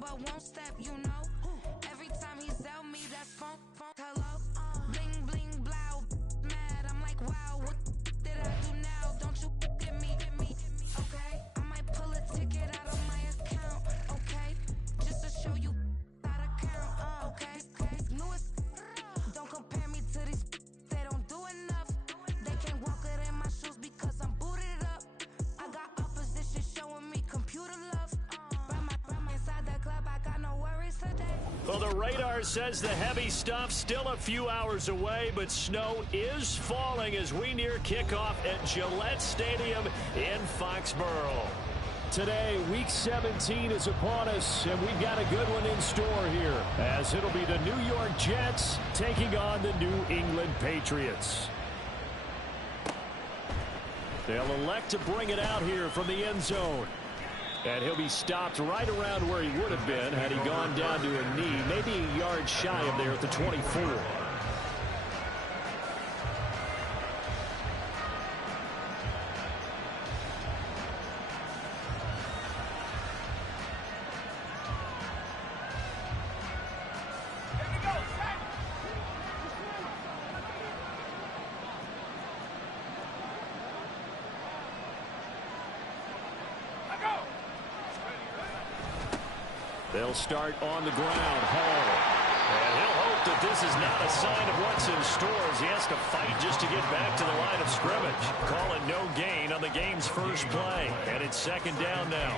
but won't step, you know. Every time he sell me, that's funk, hello. Bling, bling, blow, mad. I'm like, wow, what did I do now? Don't you get me, okay? I might pull a ticket out of my account, okay? Just to show you how to count, okay? Louis, don't compare me to these, they don't do enough. They can't walk it in my shoes because I'm booted up. I got opposition showing me computer love. Inside the club, I got no worries today. Well, the radar says the heavy stuff still a few hours away, but snow is falling as we near kickoff at Gillette Stadium in Foxborough. Today, Week 17 is upon us, and we've got a good one in store here, as it'll be the New York Jets taking on the New England Patriots. They'll elect to bring it out here from the end zone. And he'll be stopped right around where he would have been had he gone down to a knee, maybe a yard shy of there at the 24. They'll start on the ground. Hall. And he'll hope that this is not a sign of what's in store as he has to fight just to get back to the line of scrimmage. Call it no gain on the game's first play. And it's second down now.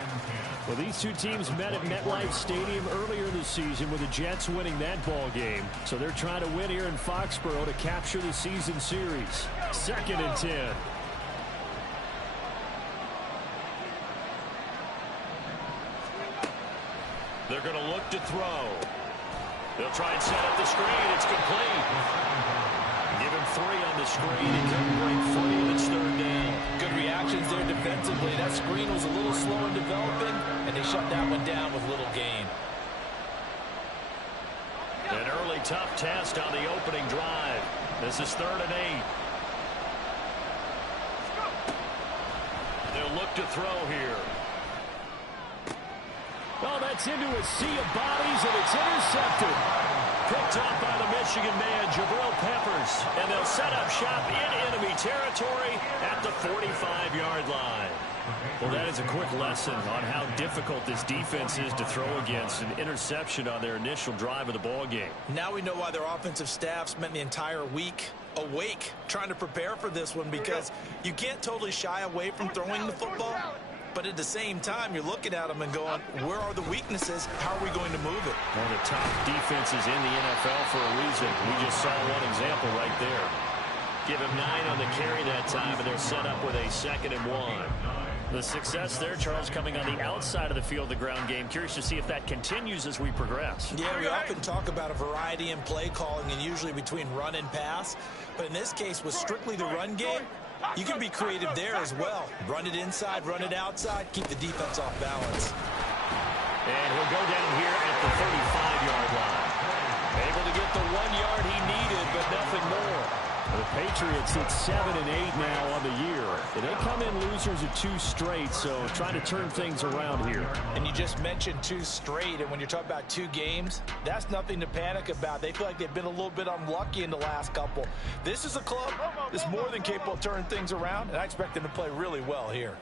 Well, these two teams met at MetLife Stadium earlier this season with the Jets winning that ball game. So they're trying to win here in Foxborough to capture the season series. 2nd and 10. They're going to look to throw. They'll try and set up the screen. It's complete. Give him 3 on the screen. He couldn't break free, and it's 3rd down. Good reactions there defensively. That screen was a little slow in developing, and they shut that one down with little gain. An early tough test on the opening drive. This is 3rd and 8. They'll look to throw here. Oh, that's into a sea of bodies, and it's intercepted. Picked up by the Michigan man, Jabril Peppers. And they'll set up shop in enemy territory at the 45-yard line. Well, that is a quick lesson on how difficult this defense is to throw against. An interception on their initial drive of the ball game. Now we know why their offensive staff spent the entire week awake trying to prepare for this one, because you can't totally shy away from throwing the football. But at the same time, you're looking at them and going, where are the weaknesses? How are we going to move it? One of the top defenses in the NFL for a reason. We just saw one example right there. Give him 9 on the carry that time, and they're set up with a 2nd and 1. The success there, Charles, coming on the outside of the field, the ground game. Curious to see if that continues as we progress. Yeah, we often talk about a variety in play calling and usually between run and pass. But in this case, with strictly the run game, you can be creative there as well. Run it inside, run it outside, keep the defense off balance. And he'll go down here at the 35-yard line. Able to get the 1 yard he needed, but nothing more. The Patriots hit 7 and 8 now on the year. And they come in losers of 2 straight, so trying to turn things around here. And you just mentioned 2 straight, and when you're talking about 2 games, that's nothing to panic about. They feel like they've been a little bit unlucky in the last couple. This is a club that's more than capable of turning things around, and I expect them to play really well here.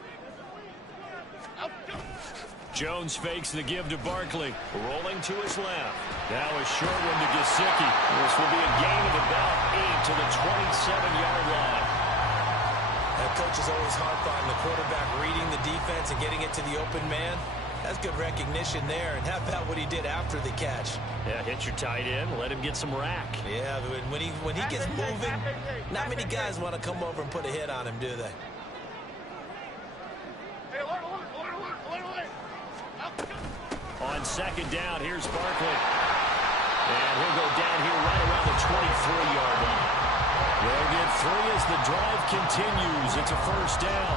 Jones fakes the give to Barkley. Rolling to his left. Now a short one to Gesicki. This will be a gain of about 8 to the 27-yard line. That coach is always harp on the quarterback reading the defense and getting it to the open man. That's good recognition there. And how about what he did after the catch? Yeah, hit your tight end. Let him get some rack. Yeah, when he gets moving, not many guys want to come over and put a hit on him, do they? On 2nd down, here's Barkley. And he'll go down here right around the 23-yard line. They'll get 3 as the drive continues. It's a 1st down.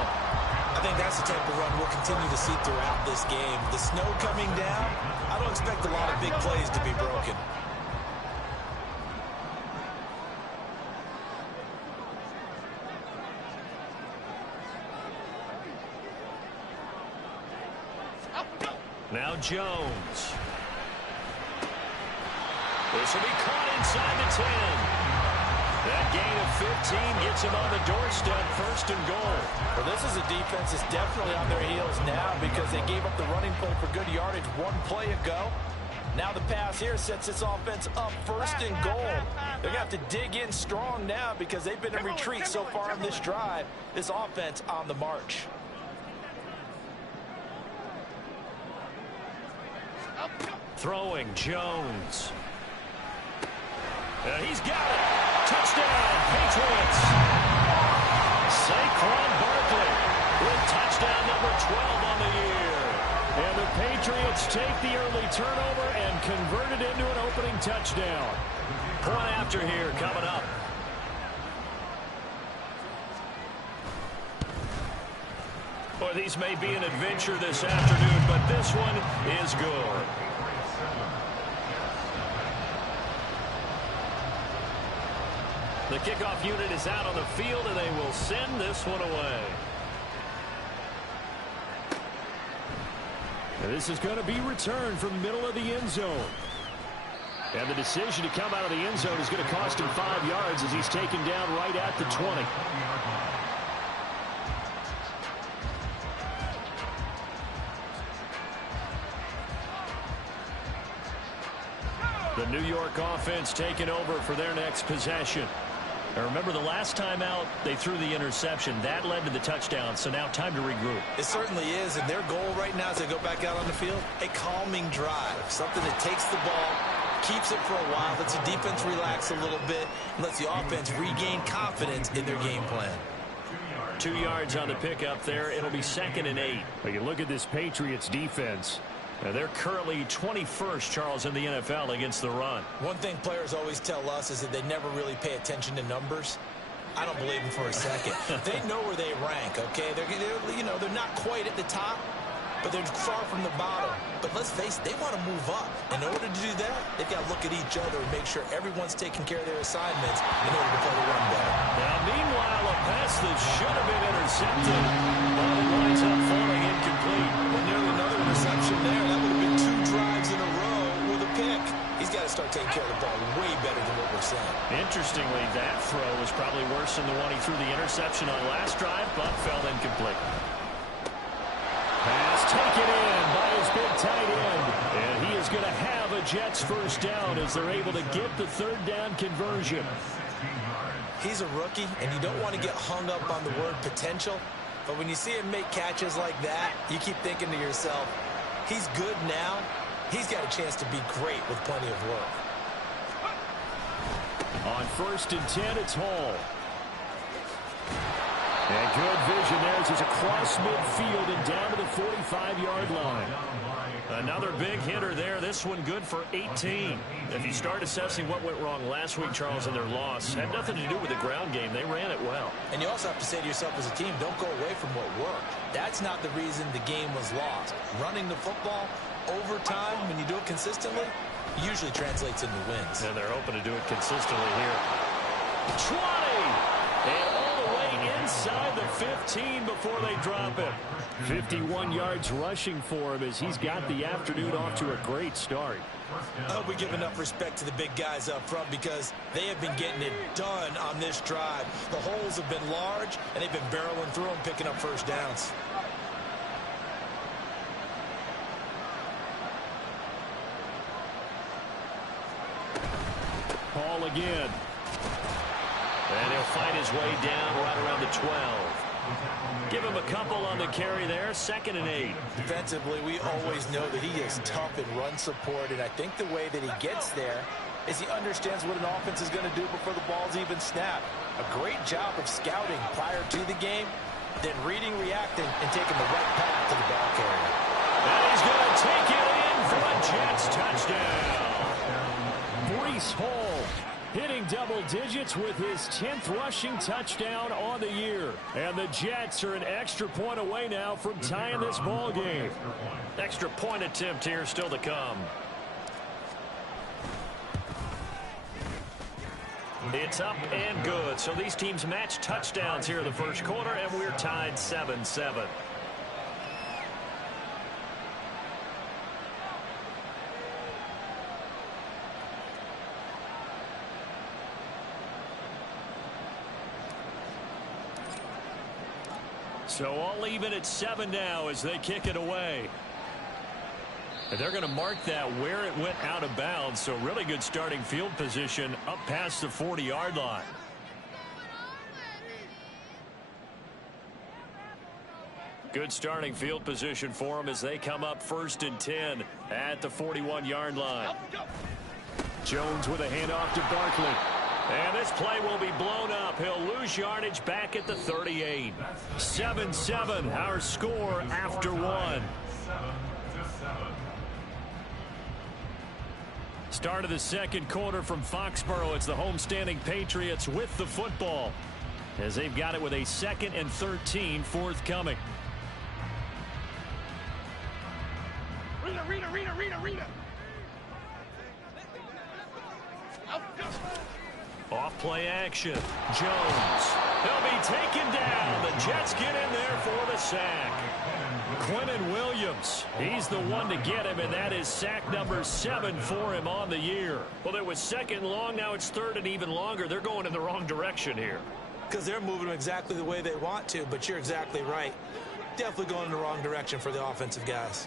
I think that's the type of run we'll continue to see throughout this game. The snow coming down, I don't expect a lot of big plays to be broken. Now Jones. This will be caught inside the 10. That gain of 15 gets him on the doorstep, 1st and goal. Well, this is a defense that's definitely on their heels now because they gave up the running play for good yardage one play ago. Now the pass here sets this offense up 1st and goal. They're going to have to dig in strong now because they've been in retreat so far on this drive. This offense on the march. Throwing Jones. He's got it. Touchdown, Patriots. Saquon Barkley with touchdown number 12 on the year. And the Patriots take the early turnover and convert it into an opening touchdown. Point after here coming up. Boy, these may be an adventure this afternoon, but this one is good. The kickoff unit is out on the field, and they will send this one away. And this is going to be returned from the middle of the end zone. And the decision to come out of the end zone is going to cost him 5 yards as he's taken down right at the 20. The New York offense taking over for their next possession. Now remember, the last time out, they threw the interception. That led to the touchdown, so now time to regroup. It certainly is, and their goal right now as they go back out on the field, a calming drive, something that takes the ball, keeps it for a while, lets the defense relax a little bit, and lets the offense regain confidence in their game plan. 2 yards on the pickup there. It'll be 2nd and 8. Well, you look at this Patriots defense. They're currently 21st, Charles, in the NFL against the run. One thing players always tell us is that they never really pay attention to numbers. I don't believe them for a second. They know where they rank, okay? They're not quite at the top, but they're far from the bottom. But let's face it, they want to move up. In order to do that, they've got to look at each other and make sure everyone's taking care of their assignments in order to play the run better. Now, meanwhile, a pass that should have been intercepted. But it winds up falling incomplete. Well, nearly another interception there. That would have been 2 drives in a row with a pick. He's got to start taking care of the ball way better than what we're saying. Interestingly, that throw was probably worse than the one he threw the interception on last drive, but fell incomplete. Pass taken in by his big tight end. And he is going to have a Jets first down as they're able to get the 3rd down conversion. He's a rookie, and you don't want to get hung up on the word potential. But when you see him make catches like that, you keep thinking to yourself, he's good now. He's got a chance to be great with plenty of work. On 1st and 10, it's Hall. And good vision there as he's across midfield and down to the 45-yard line. Another big hitter there. This one good for 18. If you start assessing what went wrong last week, Charles, in their loss, had nothing to do with the ground game. They ran it well. And you also have to say to yourself as a team, don't go away from what worked. That's not the reason the game was lost. Running the football over time, when you do it consistently, usually translates into wins. And they're hoping to do it consistently here. 20! And all the way inside the 15 before they drop him. 51 yards rushing for him as he's got the afternoon off to a great start. I hope we give enough respect to the big guys up front because they have been getting it done on this drive. The holes have been large, and they've been barreling through them, picking up first downs. Hall again. And he'll fight his way down right around the 12. Give him a couple on the carry there. 2nd and 8. Defensively, we always know that he is tough in run support, and I think the way that he gets there is he understands what an offense is going to do before the ball's even snapped. A great job of scouting prior to the game, then reading, reacting, and taking the right path to the ball carrier. And he's going to take it in for a Jets touchdown. Breece Hall hitting double digits with his 10th rushing touchdown on the year. And the Jets are an extra point away now from tying this ball game. Extra point attempt here still to come. It's up and good. So these teams match touchdowns here in the first quarter, and we're tied 7-7. So all even at 7 now as they kick it away. And they're going to mark that where it went out of bounds. So really good starting field position up past the 40-yard line. Good starting field position for them as they come up 1st and 10 at the 41-yard line. Jones with a handoff to Barkley. And this play will be blown up. He'll lose yardage back at the 38. 7-7, our score after 1. Start of the second quarter from Foxborough. It's the homestanding Patriots with the football as they've got it with a 2nd and 13 forthcoming. Rita. Off play action. Jones. He'll be taken down. The Jets get in there for the sack. Quinnen Williams. He's the one to get him, and that is sack number 7 for him on the year. Well, it was 2nd long. Now it's 3rd and even longer. They're going in the wrong direction here. Because they're moving them exactly the way they want to, but you're exactly right. Definitely going in the wrong direction for the offensive guys.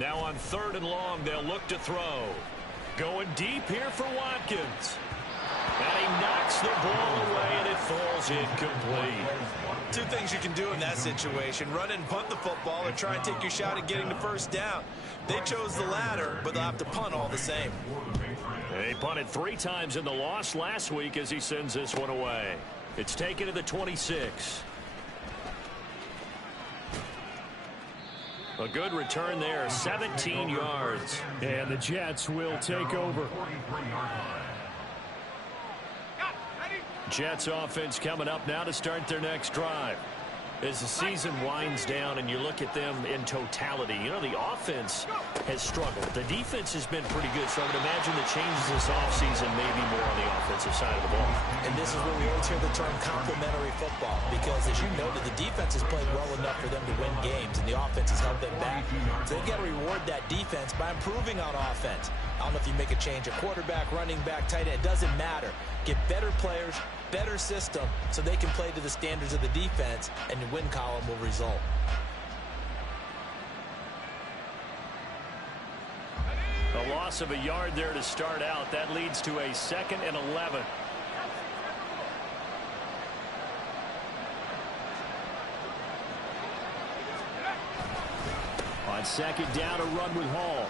Now on 3rd and long, they'll look to throw. Going deep here for Watkins. And he knocks the ball away, and it falls incomplete. 2 things you can do in that situation. Run and punt the football or try and take your shot at getting the first down. They chose the latter, but they'll have to punt all the same. He punted 3 times in the loss last week as he sends this one away. It's taken to the 26. A good return there, 17 yards. And the Jets will take over. Jets offense coming up now to start their next drive. As the season winds down and you look at them in totality, you know, the offense has struggled. The defense has been pretty good, so I would imagine the changes this offseason may be more on the offensive side of the ball. And this is where we always hear the term complementary football, because as you noted, the defense has played well enough for them to win games, and the offense has held them back. So they've got to reward that defense by improving on offense. I don't know if you make a change, a quarterback, running back, tight end, it doesn't matter. Get better players, better system, so they can play to the standards of the defense, and the win column will result. A loss of a yard there to start out. That leads to a 2nd and 11. On 2nd down, a run with Hall.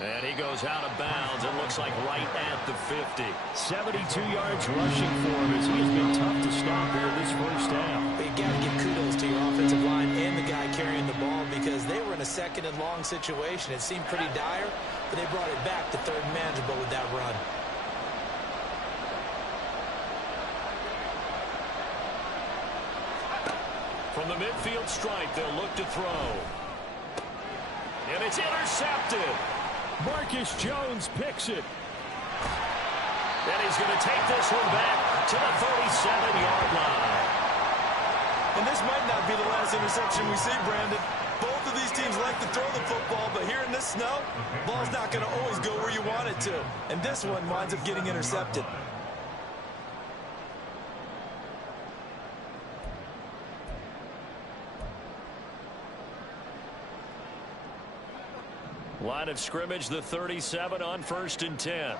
And he goes out of bounds. It looks like right at the 50. 72 yards rushing for him as he's been tough to stop here this first half. But you got to give kudos to your offensive line and the guy carrying the ball, because they were in a 2nd and long situation. It seemed pretty dire, but they brought it back to 3rd and manageable with that run. From the midfield stripe, they'll look to throw. And it's intercepted. Marcus Jones picks it. And he's going to take this one back to the 37-yard line. And this might not be the last interception we see, Brandon. Both of these teams like to throw the football, but here in this snow, ball's not going to always go where you want it to. And this one winds up getting intercepted. Line of scrimmage, the 37 on 1st and 10.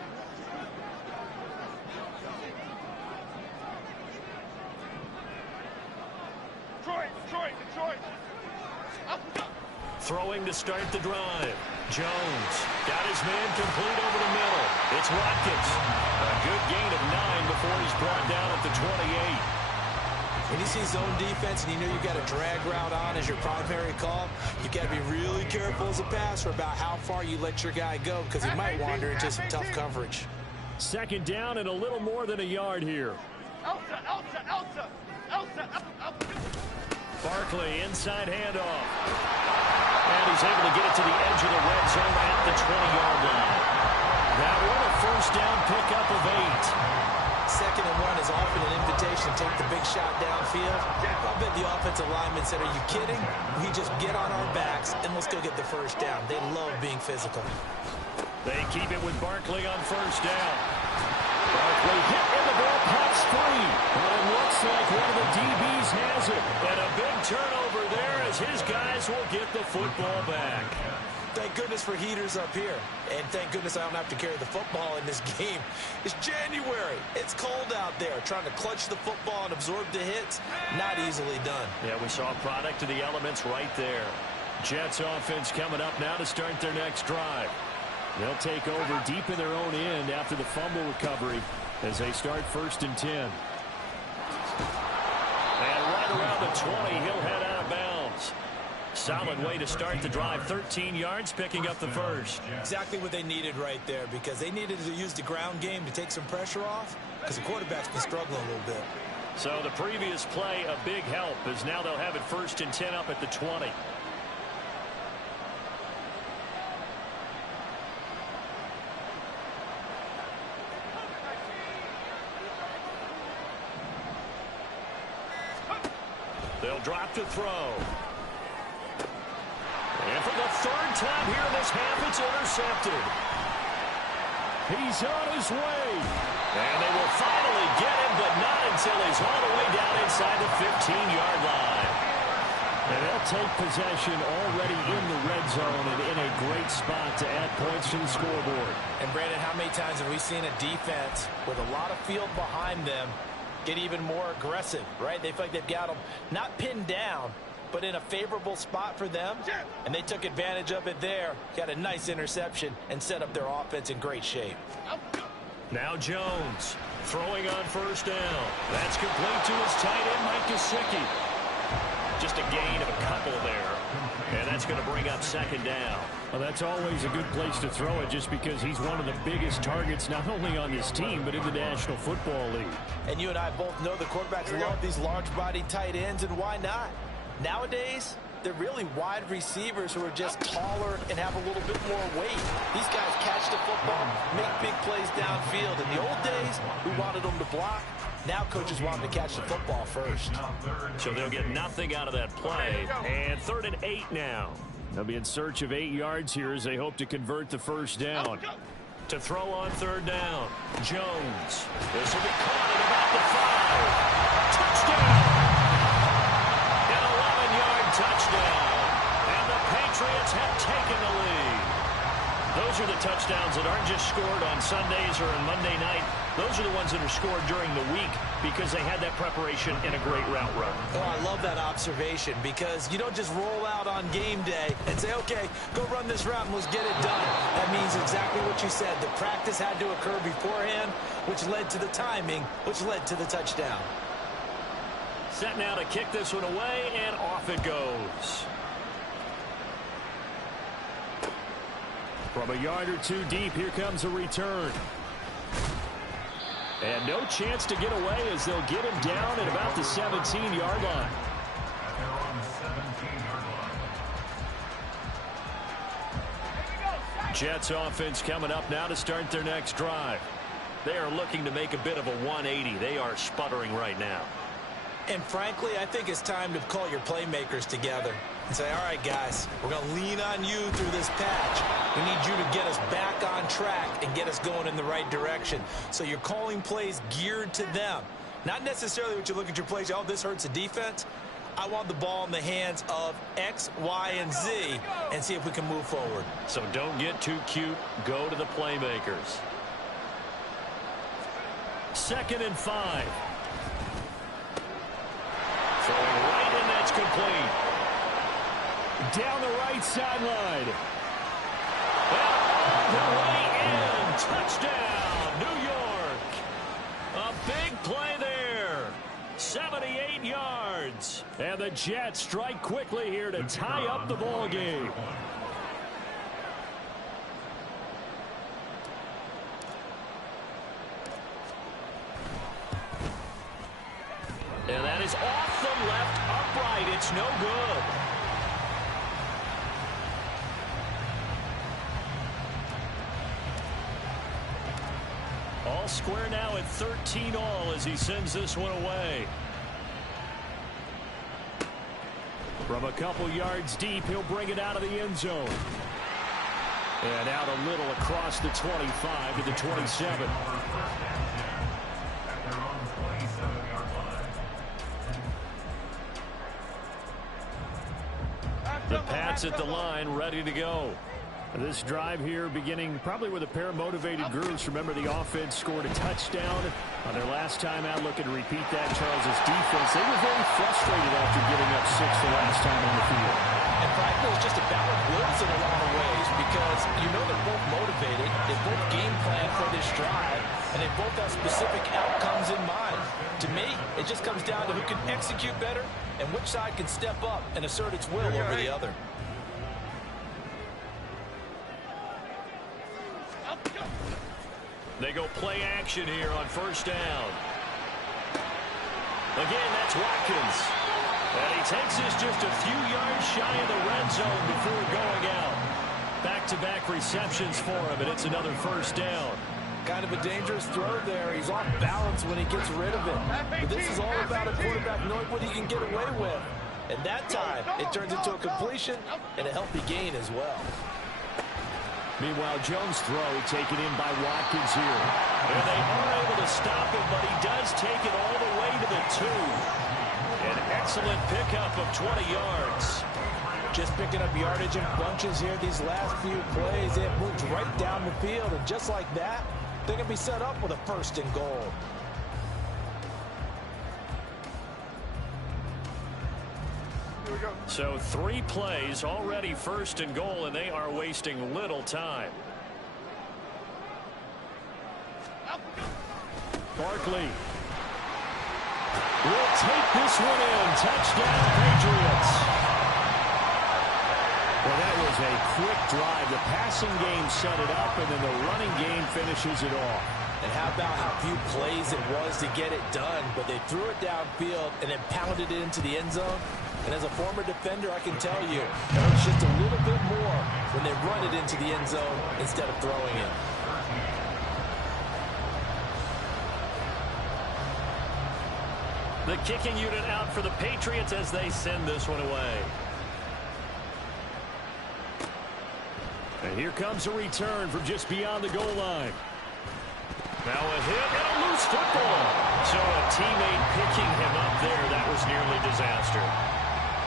Detroit. Throwing to start the drive. Jones got his man complete over the middle. It's Watkins. A good gain of 9 before he's brought down at the 28. When you see zone defense and you know you've got a drag route on as your primary call, you've got to be really careful as a passer about how far you let your guy go, because he might wander into some tough coverage. 2nd down and a little more than a yard here. Elsa. Barkley, inside handoff. And he's able to get it to the edge of the red zone at the 20-yard line. That one a 1st down pickup of 8. 2nd and 1 is often an invitation to take the big shot downfield. I bet the offensive lineman said, are you kidding? We just get on our backs and let's go get the 1st down. They love being physical. They keep it with Barkley on first down. Barkley hit in the ball, pops free. But it looks like one of the DBs has it. And a big turnover there as his guys will get the football back. Thank goodness for heaters up here. And thank goodness I don't have to carry the football in this game. It's January. It's cold out there. Trying to clutch the football and absorb the hits, not easily done. Yeah, we saw a product of the elements right there. Jets offense coming up now to start their next drive. They'll take over deep in their own end after the fumble recovery as they start 1st and 10. And right around the 20, he'll head out of bounds. Solid way to start the drive. 13 yards, picking up the first. Exactly what they needed right there, because they needed to use the ground game to take some pressure off, because the quarterback's been struggling a little bit. So the previous play, a big help, as now they'll have it 1st and 10 up at the 20. They'll drop to throw. And for the 3rd time here in this half, it's intercepted. He's on his way. And they will finally get him, but not until he's all the way down inside the 15-yard line. And they'll take possession already in the red zone and in a great spot to add points to the scoreboard. And Brandon, how many times have we seen a defense with a lot of field behind them get even more aggressive, right? They feel like they've got them not pinned down, but in a favorable spot for them, and they took advantage of it there. Got a nice interception and set up their offense in great shape. Now Jones throwing on 1st down. That's complete to his tight end, Mike Gesicki. Just a gain of a couple there, and that's going to bring up 2nd down. Well, that's always a good place to throw it, just because he's one of the biggest targets not only on this team but in the National Football League. And you and I both know the quarterbacks love these large-bodied tight ends, and why not? Nowadays, they're really wide receivers who are just taller and have a little bit more weight. These guys catch the football, make big plays downfield. In the old days, we wanted them to block. Now coaches want them to catch the football first. So they'll get nothing out of that play. And 3rd and 8 now. They'll be in search of 8 yards here as they hope to convert the 1st down. To throw on 3rd down, Jones. This will be caught at about the 5. Touchdown! An 11-yard touchdown. And the Patriots have taken the lead. Those are the touchdowns that aren't just scored on Sundays or on Monday night. Those are the ones that are scored during the week because they had that preparation and a great route run. Oh, I love that observation, because you don't just roll out on game day and say, okay, go run this route and let's get it done. That means exactly what you said. The practice had to occur beforehand, which led to the timing, which led to the touchdown. Set now to kick this one away, and off it goes. From a yard or 2 deep, here comes a return. And no chance to get away as they'll get him down at about the 17-yard line. Jets offense coming up now to start their next drive. They are looking to make a bit of a 180. They are sputtering right now. And frankly, I think it's time to call your playmakers together and say, all right, guys, we're going to lean on you through this patch. We need you to get us back on track and get us going in the right direction. So you're calling plays geared to them. Not necessarily what you look at your plays, oh, this hurts the defense. I want the ball in the hands of X, Y, and Z and see if we can move forward. So don't get too cute. Go to the playmakers. 2nd and 5. Throwing right, and that's complete. Down the right sideline. All the way in. Touchdown, New York. A big play there. 78 yards. And the Jets strike quickly here to tie up the ball game. And that is off the left upright. It's no good. All square now at 13 all as he sends this one away. From a couple yards deep, he'll bring it out of the end zone. And out a little across the 25 to the 27. The Pats at the line, ready to go. This drive here beginning probably with a pair of motivated groups. Remember, the offense scored a touchdown on their last time out. Looking to repeat that. Charles' defense, they were very frustrated after giving up 6 the last time on the field. And frankly, it's just a battle of wills in a lot of ways because you know they're both motivated. They both game plan for this drive, and they both have specific outcomes in mind. To me, it just comes down to who can execute better and which side can step up and assert its will over the other. They go play action here on first down. Again, that's Watkins. And he takes this just a few yards shy of the red zone before going out. Back-to-back receptions for him, and it's another first down. Kind of a dangerous throw there. He's off balance when he gets rid of it. But this is all about a quarterback knowing what he can get away with. And that time, it turns into a completion and a healthy gain as well. Meanwhile, Jones' throw taken in by Watkins here. And they are able to stop him, but he does take it all the way to the 2. An excellent pickup of 20 yards. Just picking up yardage in bunches here these last few plays. It moves right down the field, and just like that, they're going to be set up with a 1st and goal. So 3 plays already 1st and goal, and they are wasting little time. Barkley will take this one in. Touchdown, Patriots. Well, that was a quick drive. The passing game set it up, and then the running game finishes it off. And how about how few plays it was to get it done, but they threw it downfield and then pounded it into the end zone. And as a former defender, I can tell you, it hurts just a little bit more when they run it into the end zone instead of throwing it. The kicking unit out for the Patriots as they send this one away. And here comes a return from just beyond the goal line. Now a hit and a loose football. So a teammate picking him up there, that was nearly disaster.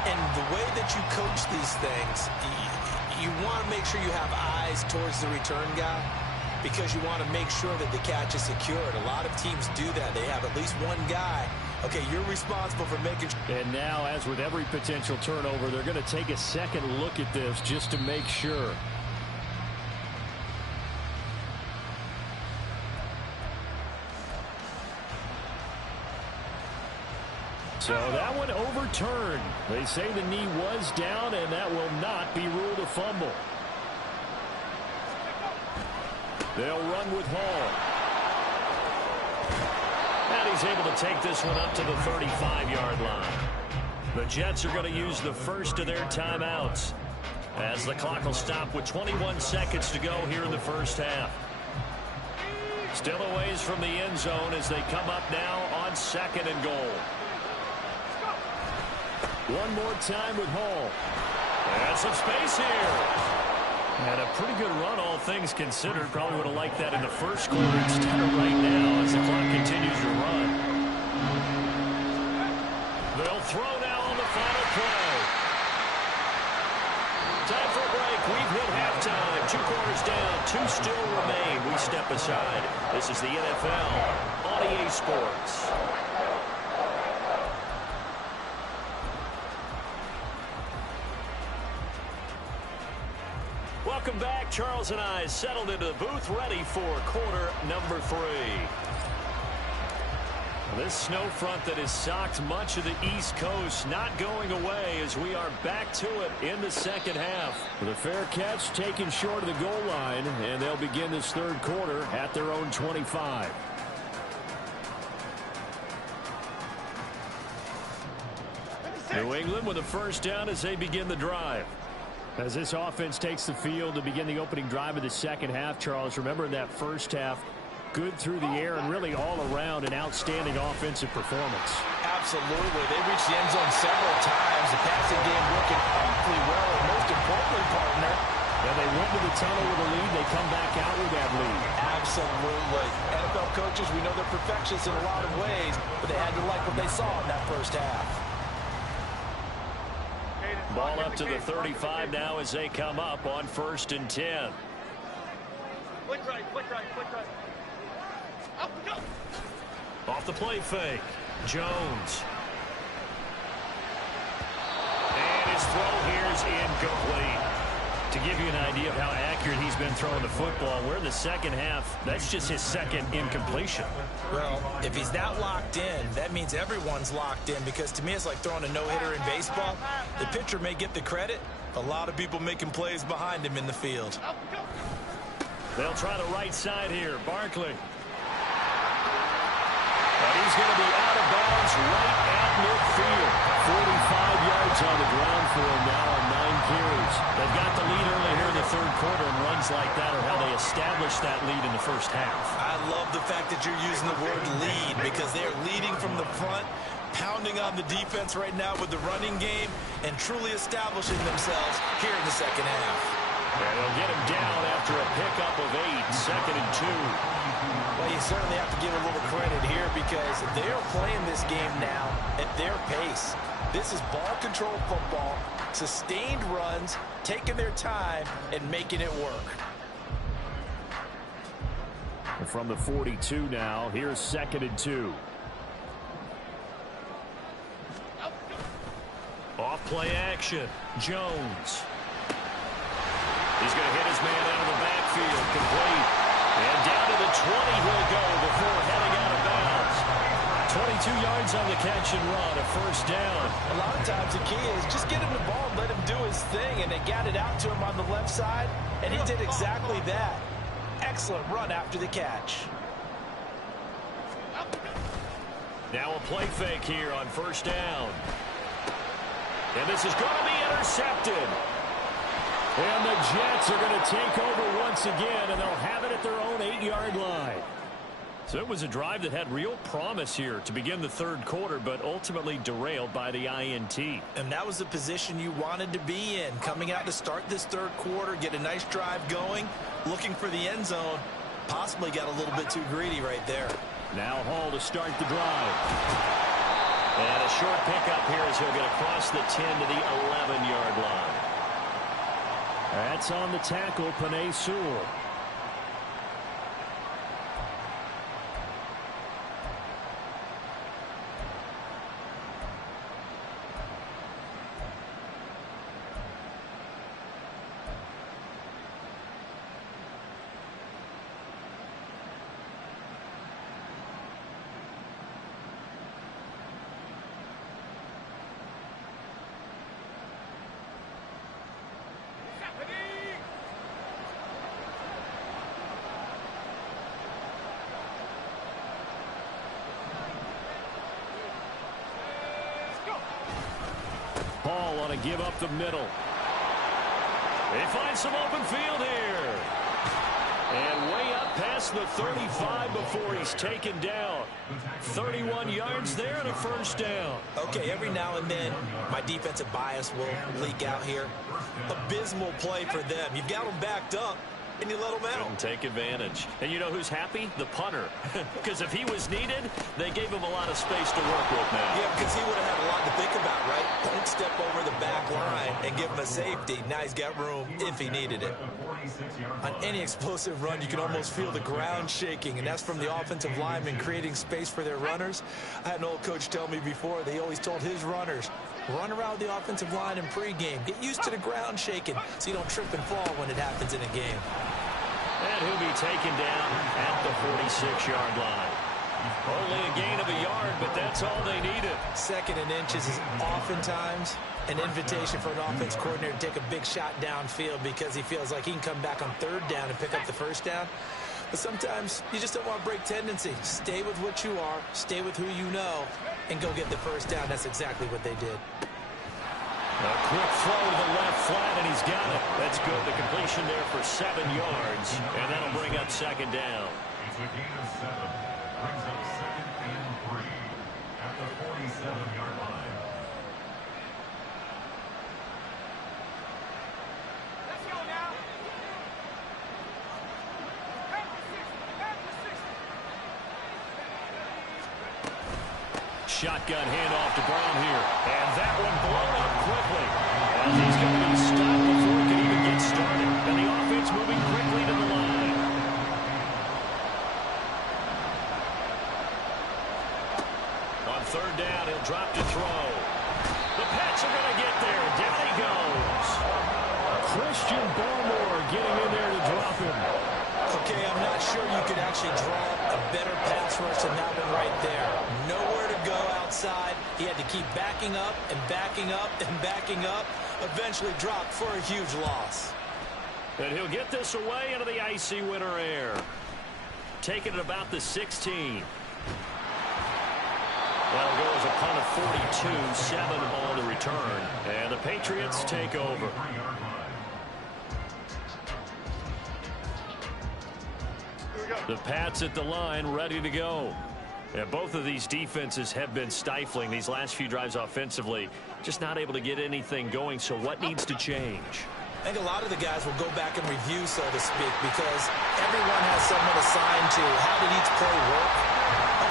And the way that you coach these things, you want to make sure you have eyes towards the return guy because you want to make sure that the catch is secured. A lot of teams do that. They have at least one guy. Okay, you're responsible for making sure. And now, as with every potential turnover, they're going to take a second look at this just to make sure. So that one overturned. They say the knee was down, and that will not be ruled a fumble. They'll run with Hall. And he's able to take this one up to the 35-yard line. The Jets are going to use the first of their timeouts as the clock will stop with 21 seconds to go here in the first half. Still a ways from the end zone as they come up now on 2nd and goal. One more time with Hall. And some space here. And a pretty good run, all things considered. Probably would have liked that in the first quarter instead of right now as the clock continues to run. They'll throw now on the final play. Time for a break. We've hit halftime. 2 quarters down. 2 still remain. We step aside. This is the NFL on EA Sports. Welcome back. Charles and I settled into the booth ready for quarter number 3. This snow front that has socked much of the East Coast not going away as we are back to it in the second half. The fair catch taken short of the goal line, and they'll begin this third quarter at their own 25. New England with a first down as they begin the drive. As this offense takes the field to begin the opening drive of the second half, Charles, remember in that first half, good through the air and really all around an outstanding offensive performance. Absolutely. They reached the end zone several times. The passing game working awfully well, and most importantly, partner, And they went to the the tunnel with a lead. They come back out with that lead. Absolutely. NFL coaches, we know they're perfectionists in a lot of ways, but they had to like what they saw in that first half. Ball up to the 35 now as they come up on 1st and 10. Quick right, quick right, quick right. Up, go! Off the play fake. Jones. And his throw here is incomplete. To give you an idea of how accurate he's been throwing the football, we're in the second half. That's just his second incompletion. Well, if he's that locked in, that means everyone's locked in, because to me it's like throwing a no-hitter in baseball. The pitcher may get the credit. A lot of people making plays behind him in the field. They'll try the right side here. Barkley. And he's going to be out of bounds right at midfield. 45 yards on the ground for him now on 9 carries. They've got the lead early here in the third quarter, and runs like that are how they establish that lead in the first half. I love the fact that you're using the word lead, because they're leading from the front, pounding on the defense right now with the running game, and truly establishing themselves here in the second half. And they'll get him down after a pickup of 8, 2nd and 2. Well, you certainly have to give a little credit here, because they're playing this game now at their pace. This is ball control football, sustained runs, taking their time, and making it work. From the 42 now, here's 2nd and 2. Off play action. Jones. He's going to hit his man out of the backfield. Complete. And down to the 20 he'll go before heading out of bounds. 22 yards on the catch and run, a first down. A lot of times the key is just get him the ball and let him do his thing, and they got it out to him on the left side, and he did exactly that. Excellent run after the catch. Now a play fake here on first down. And this is going to be intercepted. And the Jets are going to take over once again, and they'll have it at their own 8-yard line. So it was a drive that had real promise here to begin the third quarter, but ultimately derailed by the INT. And that was the position you wanted to be in, coming out to start this third quarter, get a nice drive going, looking for the end zone. Possibly got a little bit too greedy right there. Now Hall to start the drive. And a short pickup here as he'll get across the 10 to the 11-yard line. That's on the tackle, Penei Sewell. Hall on a give up the middle. They find some open field here. And way up past the 35 before he's taken down. 31 yards there and a first down. Okay, every now and then my defensive bias will leak out here. Abysmal play for them. You've got them backed up, and you let them out. Couldn't take advantage. And you know who's happy? The punter. Because if he was needed, they gave him a lot of space to work with now. Yeah, because he would have had a lot to think about, right? Don't step over the back line and give him a safety. Now he's got room if he needed it. On any explosive run, you can almost feel the ground shaking, and that's from the offensive linemen creating space for their runners. I had an old coach tell me before, they always told his runners, run around the offensive line in pregame. Get used to the ground shaking so you don't trip and fall when it happens in a game. And he'll be taken down at the 46-yard line. Only a gain of a yard, but that's all they needed. 2nd and inches is oftentimes an invitation for an offense coordinator to take a big shot downfield because he feels like he can come back on 3rd down and pick up the first down. But sometimes you just don't want to break tendency. Stay with what you are, stay with who you know, and go get the first down. That's exactly what they did. A quick throw to the left flat, and he's got it. That's good. The completion there for 7 yards, and that'll bring up 2nd down. It's a gain of 7. Brings up 2nd and 3 at the 47-yard line. Let's go now. shotgun handoff to Brown here. And that one blown up quickly. As he's going to be stopped before he can even get started. And the offense moving quickly to the line. On third down, he'll drop to throw. The Pats are going to get there. Down he goes. Christian Barmore getting in there to drop him. Okay, I'm not sure you could actually draw a better pass rush than that one right there. Nowhere to go outside. He had to keep backing up and backing up and backing up. Eventually dropped for a huge loss. And he'll get this away into the icy winter air. Taking it about the 16. That'll go as a punt of 42, 7 on the return. And the Patriots take over. The Pats at the line, ready to go. And both of these defenses have been stifling these last few drives offensively. Just not able to get anything going, so what needs to change? I think a lot of the guys will go back and review, so to speak, because everyone has someone assigned to how did each play work.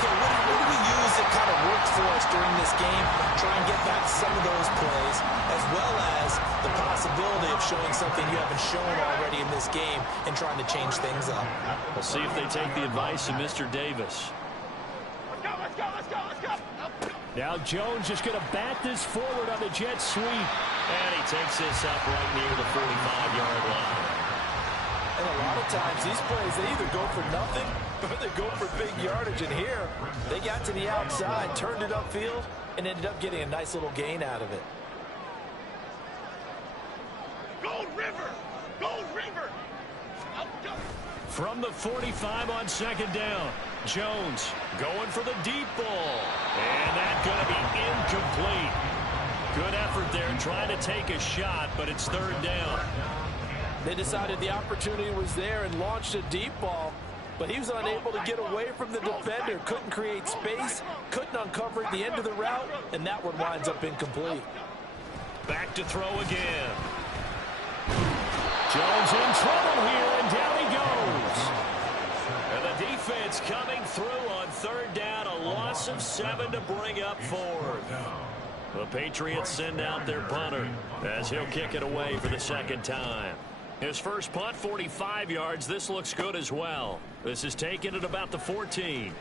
Okay, what do we use that kind of worked for us during this game? Try and get back some of those plays, as well as the possibility of showing something you haven't shown already in this game and trying to change things up. We'll see if they take the advice of Mr. Davis. Let's go, let's go, let's go, let's go. Now Jones just going to bat this forward on the jet sweep. And he takes this up right near the 45-yard line. And a lot of times these plays, they either go for nothing or they go for big yardage. And here, they got to the outside, turned it upfield, and ended up getting a nice little gain out of it. Gold River! Gold River! Go. From the 45 on second down, Jones going for the deep ball. And that's going to be incomplete. Good effort there trying to take a shot, but it's third down. They decided the opportunity was there and launched a deep ball, but he was unable to get away from the defender, couldn't create space, couldn't uncover at the end of the route, and that one winds up incomplete. Back to throw again. Jones in trouble here, and down he goes. And the defense coming through on third down, a loss of 7 to bring up fourth. The Patriots send out their punter as he'll kick it away for the second time. His first punt, 45 yards. This looks good as well. This is taken at about the 14.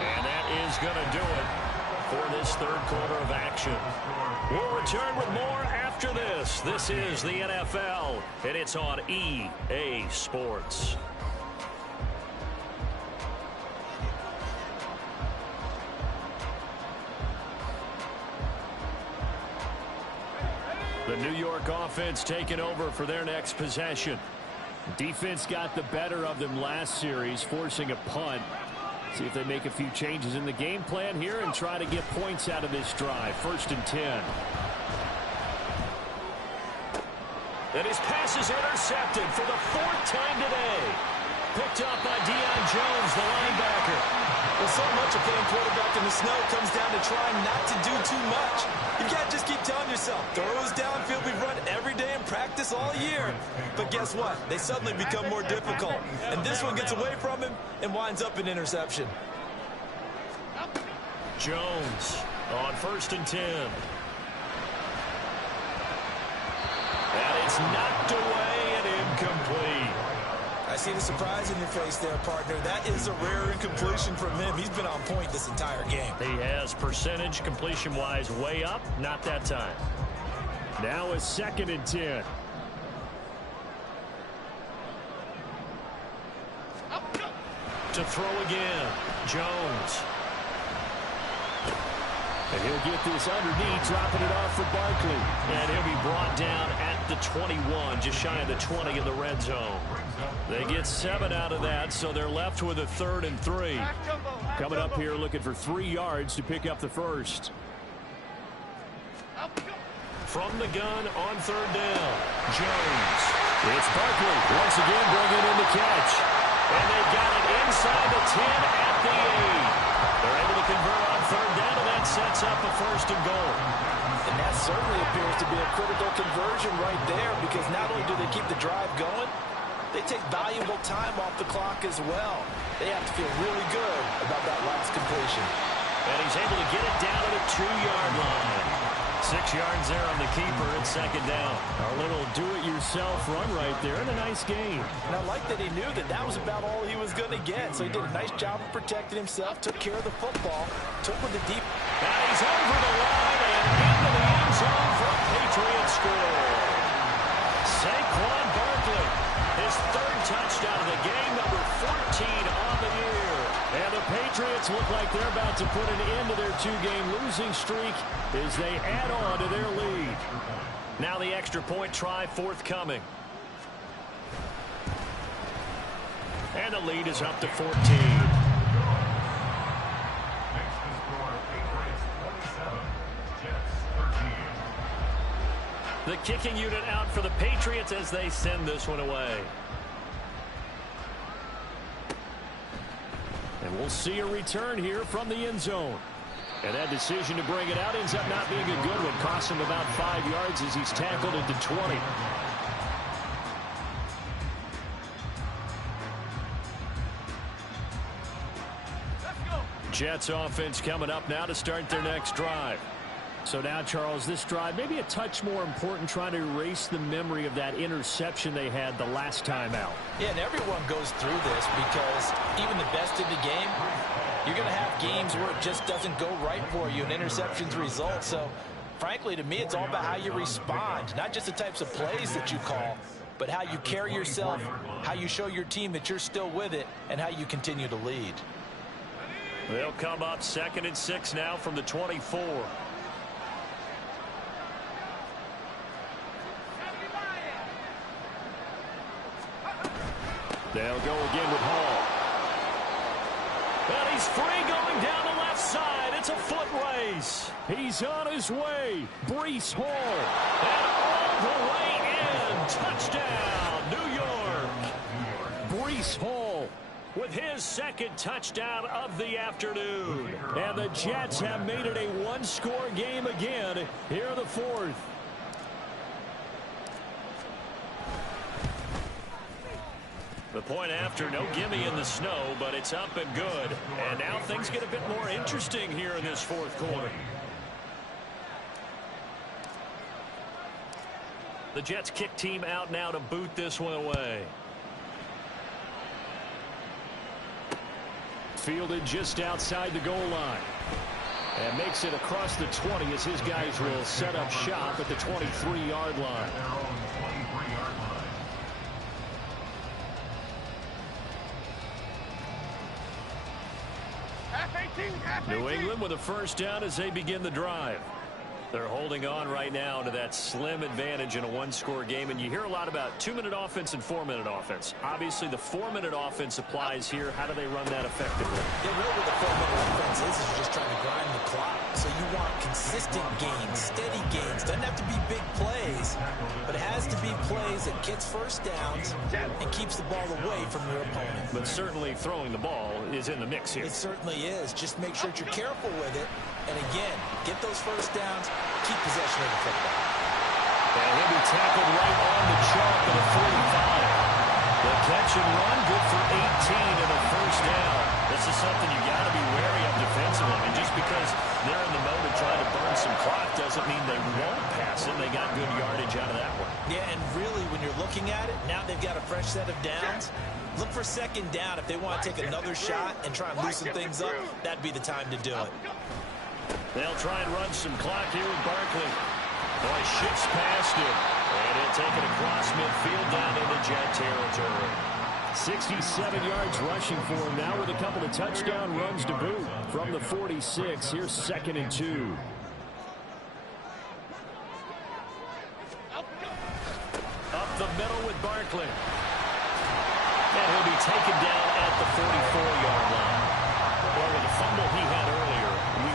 And that is going to do it for this third quarter of action. We'll return with more after this. This is the NFL, and it's on EA Sports. The New York offense taking over for their next possession. Defense got the better of them last series, forcing a punt. See if they make a few changes in the game plan here and try to get points out of this drive. 1st and 10. And his pass is intercepted for the 4th time today. Picked up by Deion Jones, the linebacker. Well, so much of playing quarterback in the snow comes down to trying not to do too much. You got to just keep telling yourself, throws downfield we've run every day in practice all year. But guess what? They suddenly become more difficult. And this one gets away from him and winds up an interception. Jones on 1st and 10. And it's knocked away and incomplete. I see the surprise in your face there, partner. That is a rare incompletion from him. He's been on point this entire game. He has percentage completion-wise way up. Not that time. Now a 2nd and 10. To throw again, Jones. And he'll get this underneath, dropping it off for Barkley. And he'll be brought down at the 21, just shy of the 20 in the red zone. They get 7 out of that, so they're left with a 3rd and 3. Coming up here looking for 3 yards to pick up the first. From the gun on 3rd down, Jones. It's Barkley once again bringing in the catch. And they've got it inside the 10 at the 8. They're able to convert on 3rd down, and that sets up a 1st and goal. And that certainly appears to be a critical conversion right there, because not only do they keep the drive going, they take valuable time off the clock as well. They have to feel really good about that last completion. And he's able to get it down to the 2-yard line. 6 yards there on the keeper and second down. A little do-it-yourself run right there and a nice gain. And I like that he knew that that was about all he was going to get. So he did a nice job of protecting himself, took care of the football, took with the deep. And he's over the line and into the end zone for a Patriots score. Saquon Barkley, his 3rd touchdown of the game, number 14 on the year. And the Patriots look like they're about to put an end to their 2-game losing streak as they add on to their lead. Now the extra point try forthcoming. And the lead is up to 14. Makes the score Patriots 27, Jets 13. The kicking unit out for the Patriots as they send this one away. And we'll see a return here from the end zone. And that decision to bring it out ends up not being a good one. Costs him about 5 yards as he's tackled at the 20. Jets offense coming up now to start their next drive. So now, Charles, this drive maybe a touch more important, trying to erase the memory of that interception they had the last time out. Yeah, and everyone goes through this because even the best in the game, you're going to have games where it just doesn't go right for you and interceptions result. So, frankly, to me, it's all about how you respond, not just the types of plays that you call, but how you carry yourself, how you show your team that you're still with it, and how you continue to lead. They'll come up 2nd and 6 now from the 24. They'll go again with Hall. And he's free going down the left side. It's a foot race. He's on his way. Breece Hall. And all the way in. Touchdown, New York. Breece Hall With his 2nd touchdown of the afternoon. And the Jets have made it a one-score game again here in the 4th. The point after, no gimme in the snow, but it's up and good. And now things get a bit more interesting here in this 4th quarter. The Jets kick team out now to boot this one away. Fielded just outside the goal line. And makes it across the 20 as his guys will set up shop at the 23-yard line. New England with a first down as they begin the drive. They're holding on right now to that slim advantage in a one-score game, and you hear a lot about 2-minute offense and 4-minute offense. Obviously, the 4-minute offense applies here. How do they run that effectively? Yeah, really what the 4-minute offense is just trying to grind the clock. So you want consistent gains, steady gains. Doesn't have to be big plays, but it has to be plays that gets first downs and keeps the ball away from your opponent. But certainly throwing the ball is in the mix here. It certainly is. Just make sure that you're careful with it. And again, get those first downs, keep possession of the football. And he'll be tackled right on the chalk of the 45. The catch and run, good for 18 and a first down. This is something you got to be wary of defensively. And just because they're in the mode of trying to burn some clock doesn't mean they won't pass it. They got good yardage out of that one. Yeah, and really, when you're looking at it, now they've got a fresh set of downs. Look for second down if they want to take another shot and try and loosen things up. That'd be the time to do it. They'll try and run some clock here with Barkley. Boy, shifts past him. And he'll take it across midfield down into Jet territory. 67 yards rushing for him now with a couple of touchdown runs to boot. From the 46, here's 2nd and 2. Up the middle with Barkley. And he'll be taken down at the 44-yard line. Well, with the fumble he had earlier,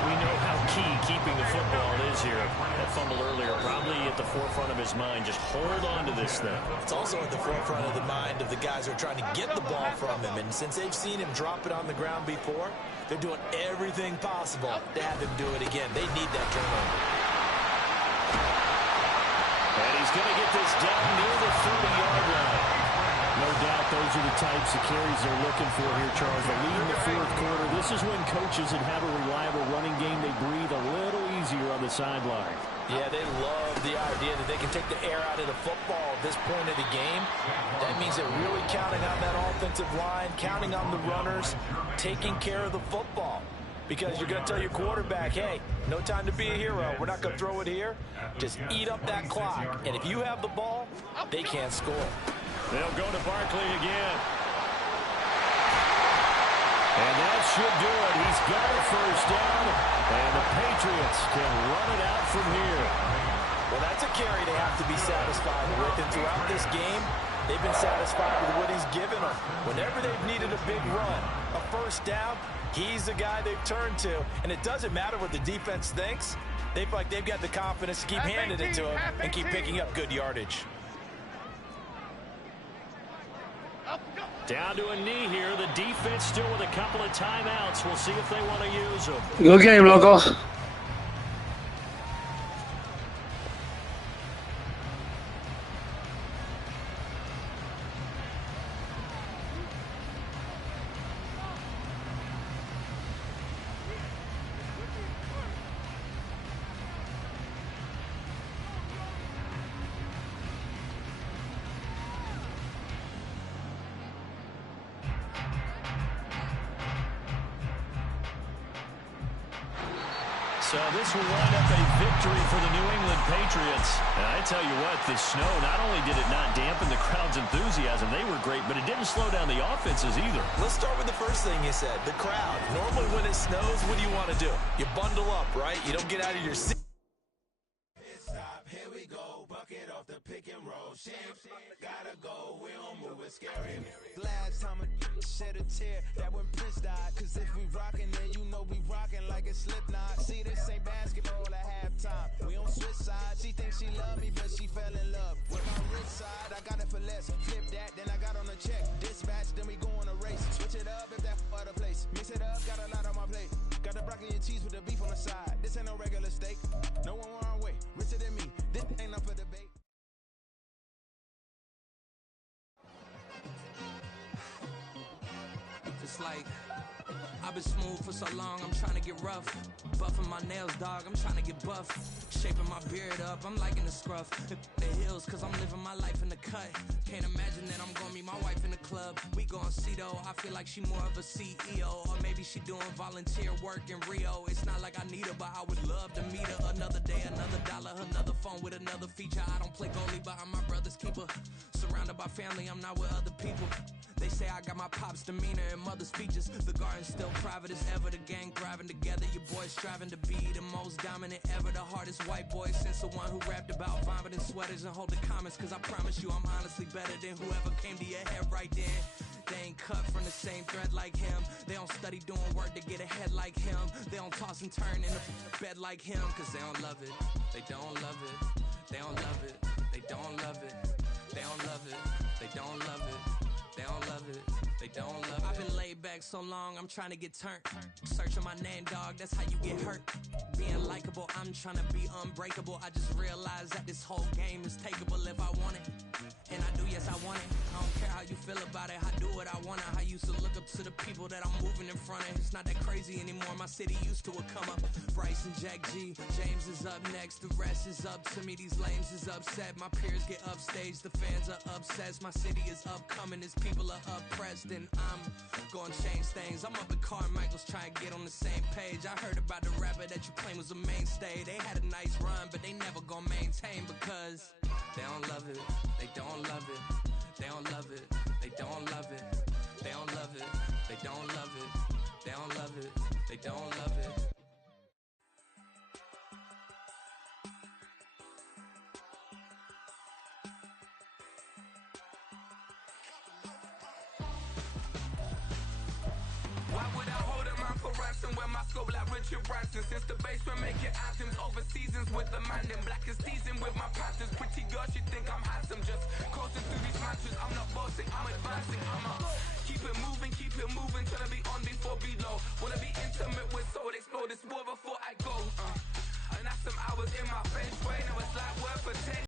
we know how key keeping the football is here. That fumble earlier probably at the forefront of his mind. Just hold on to this thing. It's also at the forefront of the mind of the guys who are trying to get the ball from him. And since they've seen him drop it on the ground before, they're doing everything possible to have him do it again. They need that turnover. And he's going to get this down near the 30-yard line. No doubt those are the types of carries they're looking for here, Charles. The lead in the fourth quarter. This is when coaches that have a reliable running game, they breathe a little easier on the sideline. Yeah, they love the idea that they can take the air out of the football at this point of the game. That means they're really counting on that offensive line, counting on the runners, taking care of the football. Because you're going to tell your quarterback, hey, no time to be a hero. We're not going to throw it here. Just eat up that clock. And if you have the ball, they can't score. They'll go to Barkley again. And that should do it. He's got a first down. And the Patriots can run it out from here. Well, that's a carry they have to be satisfied with. And throughout this game, they've been satisfied with what he's given them. Whenever they've needed a big run, a first down, he's the guy they've turned to. And it doesn't matter what the defense thinks. They feel like they've got the confidence to keep handing it to him and keep picking up good yardage. Down to a knee here. The defense still with a couple of timeouts. We'll see if they want to use them. Good game, loco. So this will wind up a victory for the New England Patriots. And I tell you what, this snow, not only did it not dampen the crowd's enthusiasm, they were great, but it didn't slow down the offenses either. Let's start with the first thing you said, the crowd. Normally when it snows, what do you want to do? You bundle up, right? You don't get out of your seat. Here we go, bucket off the pick and roll. Gotta go, we don't move it scary. Last time a shed a tear, that when Prince died. Cause if we rockin', then you know we rockin' like a Slipknot. See, this ain't basketball at halftime. We on switch sides. She thinks she love me, but she fell in love with my rich side. I got it for less. Flip that, then I got on a check. Dispatch, then we go on a race. Switch it up if that other place. Mix it up, got a lot on my plate. Got the broccoli and cheese with the beef on the side. This ain't no regular steak. No one wrong way. Richer than me. This ain't up for debate. It's like I've been smooth for so long, I'm trying to get rough. Buffing my nails, dog, I'm trying to get buff. Shaping my beard up, I'm liking the scruff. The hills, cause I'm living my life in the cut. Can't imagine that I'm gonna meet my wife in the club. We gon' see though, I feel like she more of a CEO. Or maybe she doing volunteer work in Rio. It's not like I need her, but I would love to meet her. Another day, another dollar, another phone with another feature. I don't play goalie, but I'm my brother's keeper. Surrounded by family, I'm not with other people. They say I got my pop's demeanor and mother's features. The garden's still private as ever. The gang thriving together. Your boys striving to be the most dominant ever. The hardest white boy since the one who rapped about vomiting sweaters and holding comments. Cause I promise you I'm honestly better than whoever came to your head right then. They ain't cut from the same thread like him. They don't study doing work to get ahead like him. They don't toss and turn in the bed like him. Cause they don't love it. They don't love it. They don't love it. They don't love it. They don't love it. They don't love it. They don't love it, they don't love it. I've been laid back so long, I'm trying to get turned. Searching my name, dog, that's how you get hurt. Being likable, I'm trying to be unbreakable. I just realized that this whole game is takeable if I want it. And I do, yes, I want it. I don't care how you feel about it, I do what I want. I used to look up to the people that I'm moving in front of. It's not that crazy anymore, my city used to a come up. Bryce and Jack G, James is up next. The rest is up to me, these lames is upset. My peers get upstaged, the fans are obsessed. My city is upcoming, it's people are oppressed, and I'm gonna change things. I'm up at Carmichael's trying to get on the same page. I heard about the rapper that you claim was a mainstay. They had a nice run, but they never gonna maintain because they don't love it. They don't love it. They don't love it. They don't love it. They don't love it. They don't love it. They don't love it. They don't love it. Why would I hold him out for ransom when my scope like Richard Branson? Since the basement making anthems over seasons with the man in black is seasoned with my patterns. Pretty girl, she think I'm handsome. Just coasting through these matches. I'm not bossing, I'm advancing. I'ma keep it moving, trying to be on before below. Wanna be intimate with soul, explore this war before I go. And that's some hours in my face, way. Now it's like work for 10.